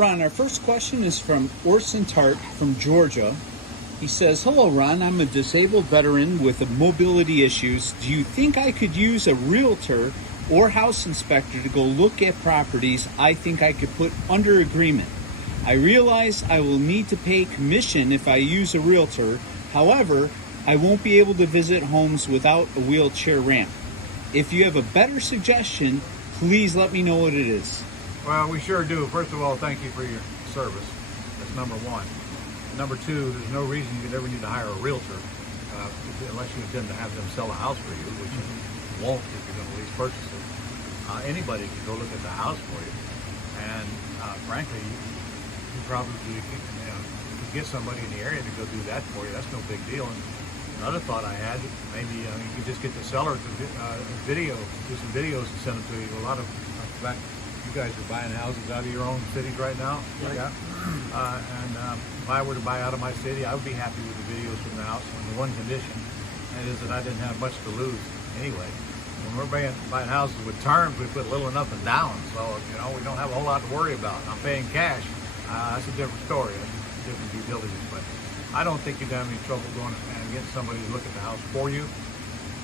Ron, our first question is from Orson Tartt from Georgia. He says, "Hello, Ron. I'm a disabled veteran with mobility issues. Do you think I could use a realtor or house inspector to go look at properties I think I could put under agreement? I realize I will need to pay commission if I use a realtor. However, I won't be able to visit homes without a wheelchair ramp. If you have a better suggestion, please let me know what it is." Well, we sure do. First of all, thank you for your service. That's number one. Number two, there's no reason you'd ever need to hire a realtor unless you intend to have them sell a house for you, which you won't if you're going to lease purchase it. Anybody can go look at the house for you. And frankly, you probably could get somebody in the area to go do that for you. That's no big deal. And another thought I had, maybe you could just get the seller to do some videos and send them to you. A lot of, in fact, you guys are buying houses out of your own cities right now. Right. Yeah. And if I were to buy out of my city, I would be happy with the videos from the house on the one condition, and that is that I didn't have much to lose anyway. When we're buying houses with terms, we put little or nothing down, so we don't have a whole lot to worry about. I'm paying cash. That's a different story. That's different due diligence, but I don't think you'd have any trouble going and getting somebody to look at the house for you.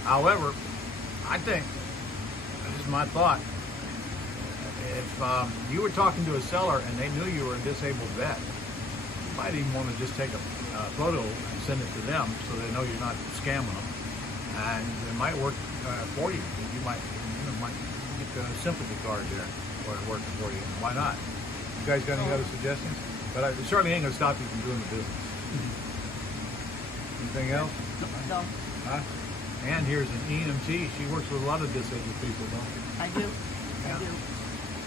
However, I think, this is my thought, if you were talking to a seller and they knew you were a disabled vet, you might even want to just take a photo and send it to them so they know you're not scamming them, and it might work for you. You might get a sympathy card there or working for you. Why not? You guys got any other suggestions? But it certainly ain't going to stop you from doing the business. Anything else? No. Huh? And here's an EMT. She works with a lot of disabled people, don't she? I do. Yeah. I do.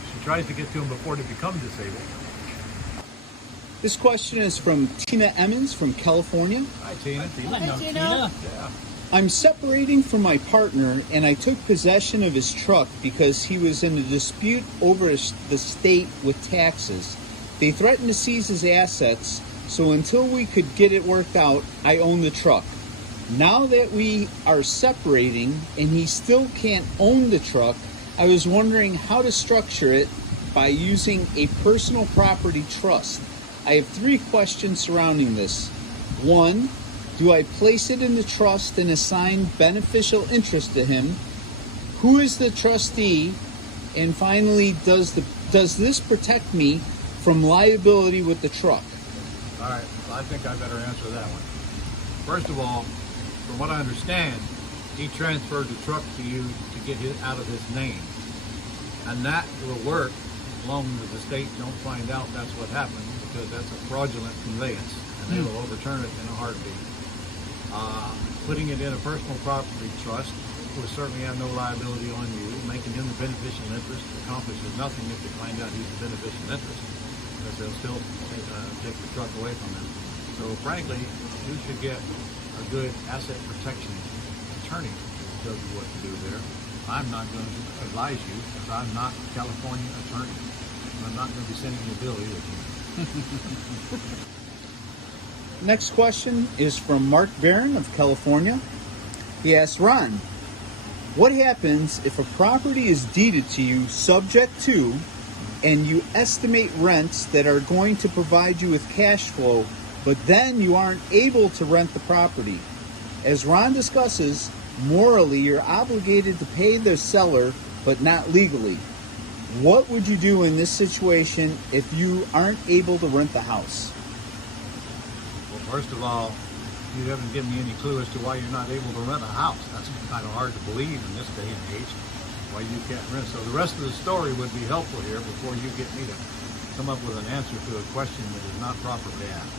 She tries to get to them before they become disabled. This question is from Tina Emmons from California. Hi, Tina. Hi, Tina. Yeah. "I'm separating from my partner, and I took possession of his truck because he was in a dispute over the state with taxes. They threatened to seize his assets, so until we could get it worked out, I own the truck. Now that we are separating and he still can't own the truck, I was wondering how to structure it by using a personal property trust. I have 3 questions surrounding this. 1, do I place it in the trust and assign beneficial interest to him? Who is the trustee? And finally, does this protect me from liability with the truck?" All right. Well, I think I better answer that one. First of all, from what I understand, he transferred the truck to you to get it out of his name. And that will work as long as the state don't find out that's what happened, because that's a fraudulent conveyance, and they will overturn it in a heartbeat. Putting it in a personal property trust will certainly have no liability on you. Making him the beneficial interest accomplishes nothing if they find out he's the beneficial interest, because they'll still take the truck away from him. So frankly, you should get a good asset protection attorney to tell you what to do there. I'm not going to advise you because I'm not a California attorney. I'm not going to be sending you a bill either. Next question is from Mark Barron of California. He asks, "Ron, what happens if a property is deeded to you subject to and you estimate rents that are going to provide you with cash flow, but then you aren't able to rent the property? As Ron discusses, morally you're obligated to pay the seller, but not legally. What would you do in this situation if you aren't able to rent the house?" Well, first of all, you haven't given me any clue as to why you're not able to rent a house. That's kind of hard to believe in this day and age, why you can't rent. So the rest of the story would be helpful here before you get me to come up with an answer to a question that is not properly asked.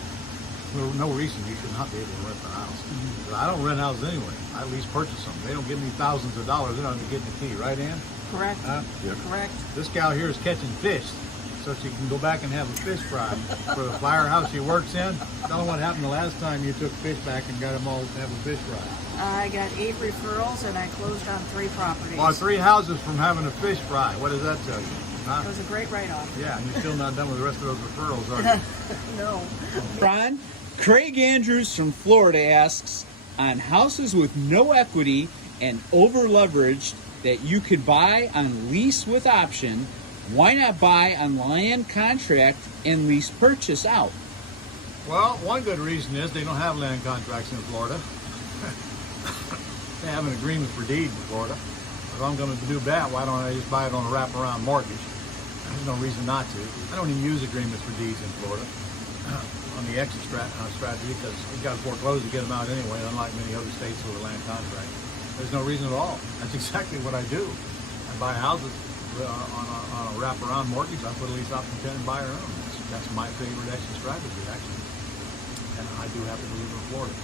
There's no reason you should not be able to rent the house. But I don't rent houses anyway. I at least purchase them. They don't give me thousands of dollars. They're not going to give me the key, right, Ann? Correct. Yep. Correct. This gal here is catching fish, so she can go back and have a fish fry for the firehouse she works in. Tell them what happened the last time you took fish back and got them all to have a fish fry. I got 8 referrals and I closed on 3 properties. Well, 3 houses from having a fish fry. What does that tell you? Huh? It was a great write-off. Yeah, and you're still not done with the rest of those referrals, are you? No. Ron, Craig Andrews from Florida asks, "On houses with no equity and over leveraged that you could buy on lease with option, Why not buy on land contract and lease purchase out? Well, one good reason is they don't have land contracts in Florida. They have an agreement for deed in Florida. If I'm going to do that, why don't I just buy it on a wraparound mortgage? There's no reason not to. I don't even use agreements for deeds in Florida on the exit strategy, because you've got to foreclose to get them out anyway, unlike many other states with a land contract. There's no reason at all. That's exactly what I do. I buy houses on a wraparound mortgage. I put a lease option 10 and buy or own. That's my favorite exit strategy, actually. And I do happen to live in Florida.